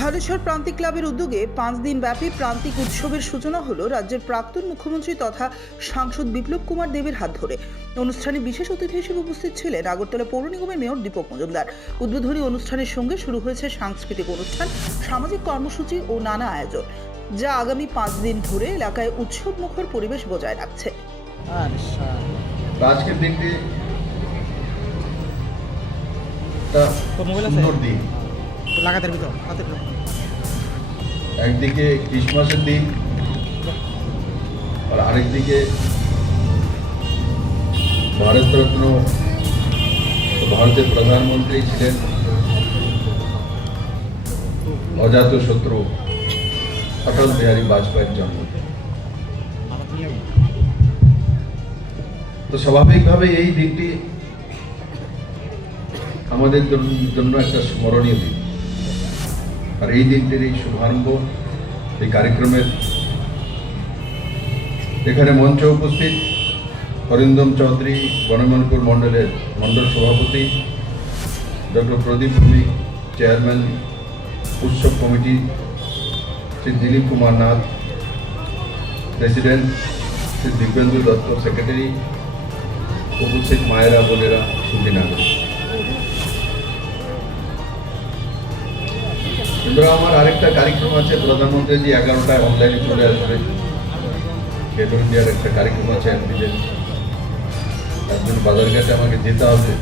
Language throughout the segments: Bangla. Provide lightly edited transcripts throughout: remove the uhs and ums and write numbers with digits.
ধালেশ্বর প্রান্তিক ক্লাবের উদ্যোগে 5 দিন ব্যাপী প্রান্তিক উৎসবের সূচনা হলো রাজ্যের প্রাক্তন মুখ্যমন্ত্রী তথা সাংসদ বিপ্লব কুমার দেবের হাত ধরে। অনুষ্ঠানে বিশেষ অতিথি হিসেবে উপস্থিত ছিলেন আগরতলা পৌর নিগমের মেয়র দীপক মজুমদার। উদ্বোধনী অনুষ্ঠানের সঙ্গে শুরু হয়েছে সাংস্কৃতিক অনুষ্ঠান, সামাজিক কর্মসূচি ও নানা আয়োজন, যা আগামী 5 দিন ধরে এলাকায় উৎসব মুখর পরিবেশ বজায় রাখছে। আজকের দিনটি সুন্দর দিন। একদিকে ক্রিসমাসের দিন আর আরেকদিকে ভারতরত্ন ভারতের প্রধানমন্ত্রী ছিলেন অজাতশত্রু অটল বিহারী বাজপেয়ীর জন্মদিন। তো স্বাভাবিকভাবে এই দিনটি আমাদের জন্য একটা স্মরণীয় দিন। আর এই দিনটির এই শুভারম্ভ এই কার্যক্রমের এখানে মঞ্চে উপস্থিত অরিন্দম চৌধুরী গণমনপুর মণ্ডলের মণ্ডল সভাপতি, ডক্টর প্রদীপ ভৌমিক চেয়ারম্যান, উৎসব committee Shri Dilip Kumar Nath president, Shri Dibyendu Dutta secretary, উপস্থিত মায়েরা বোনেরা সুন্দরী নাগরিক। আমার আরেকটা কার্যক্রম আছে, প্রধানমন্ত্রী 11টায় অনলাইনে চলে আসবে। খেলো ইন্ডিয়ার একটা কার্যক্রম আছে এমপিদের, তার জন্য বাজারঘাটে আমাকে যেতে হবে।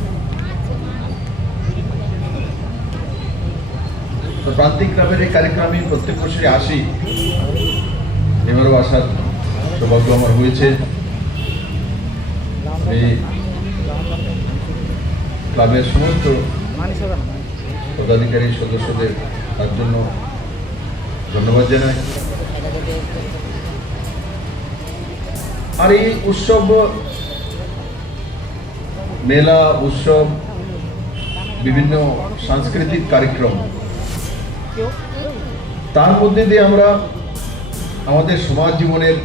তো প্রান্তিক ক্লাবের এই কার্যক্রমে আমি প্রত্যেক বছরই আসি, এবারও আসার সৌভাগ্য আমার হয়েছে। এই ক্লাবের সমস্ত পদাধিকারী সদস্যদের তার জন্য ধন্যবাদ জানাই। আর এই উৎসব, মেলা, উৎসব, বিভিন্ন সাংস্কৃতিক কার্যক্রম, তার মধ্যে দিয়ে আমরা আমাদের সমাজ জীবনের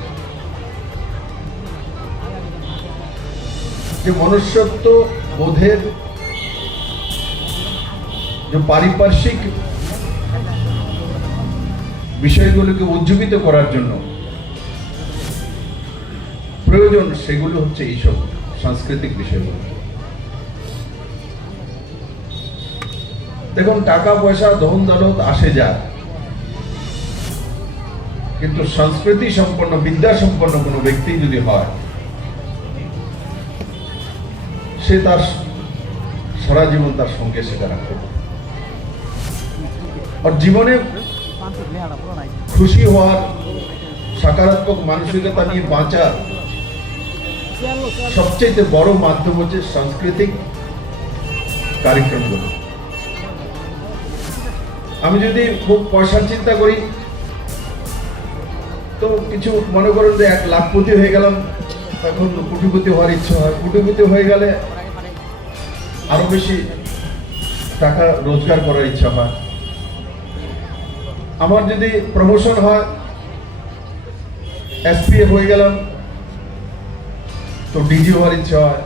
যে মনুষ্যত্ব বোধের যে পারিপার্শ্বিক বিষয়গুলোকে উজ্জীবিত করার জন্য প্রয়োজন, সেগুলো হচ্ছে এইসব সাংস্কৃতিক বিষয়গুলো। দেখুন, টাকা পয়সা ধন দৌলত আসে যায়, কিন্তু সংস্কৃতি সম্পন্ন, বিদ্যা সম্পন্ন কোনো ব্যক্তি যদি হয়, সে তার সারা জীবন তার সঙ্গে সেটা রাখতে পারে। আর জীবনে খুশি হওয়ার, সকারাত্মক মানসিকতা নিয়ে বাঁচার সবচেয়ে বড় মাধ্যম হচ্ছে সাংস্কৃতিক কার্যক্রমগুলো। আমি যদি খুব পয়সার চিন্তা করি, তো কিছু মনে করেন যে 1 লাখপতি হয়ে গেলাম, তখন কোটিপতি হওয়ার ইচ্ছা হয়। কোটিপতি হয়ে গেলে আরো বেশি টাকা রোজগার করার ইচ্ছা হয়। আমার যদি প্রমোশন হয়, এসপি হয়ে গেলাম, তো ডিজি হওয়ার ইচ্ছা হয়।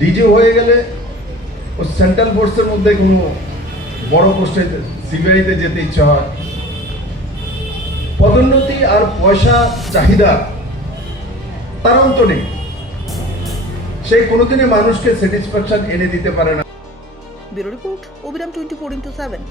ডিজি হয়ে গেলে ও সেন্ট্রাল ফোর্সের মধ্যে কোনো বড় পোস্টে, সিবিআইতে যেতে ইচ্ছা হয়। পদোন্নতি আর পয়সা চাহিদা তার অন্ত নেই, সে কোনোদিনই মানুষকে স্যাটিসফ্যাকশন এনে দিতে পারে না। ব্যুরো রিপোর্ট, অবিরাম 24x7।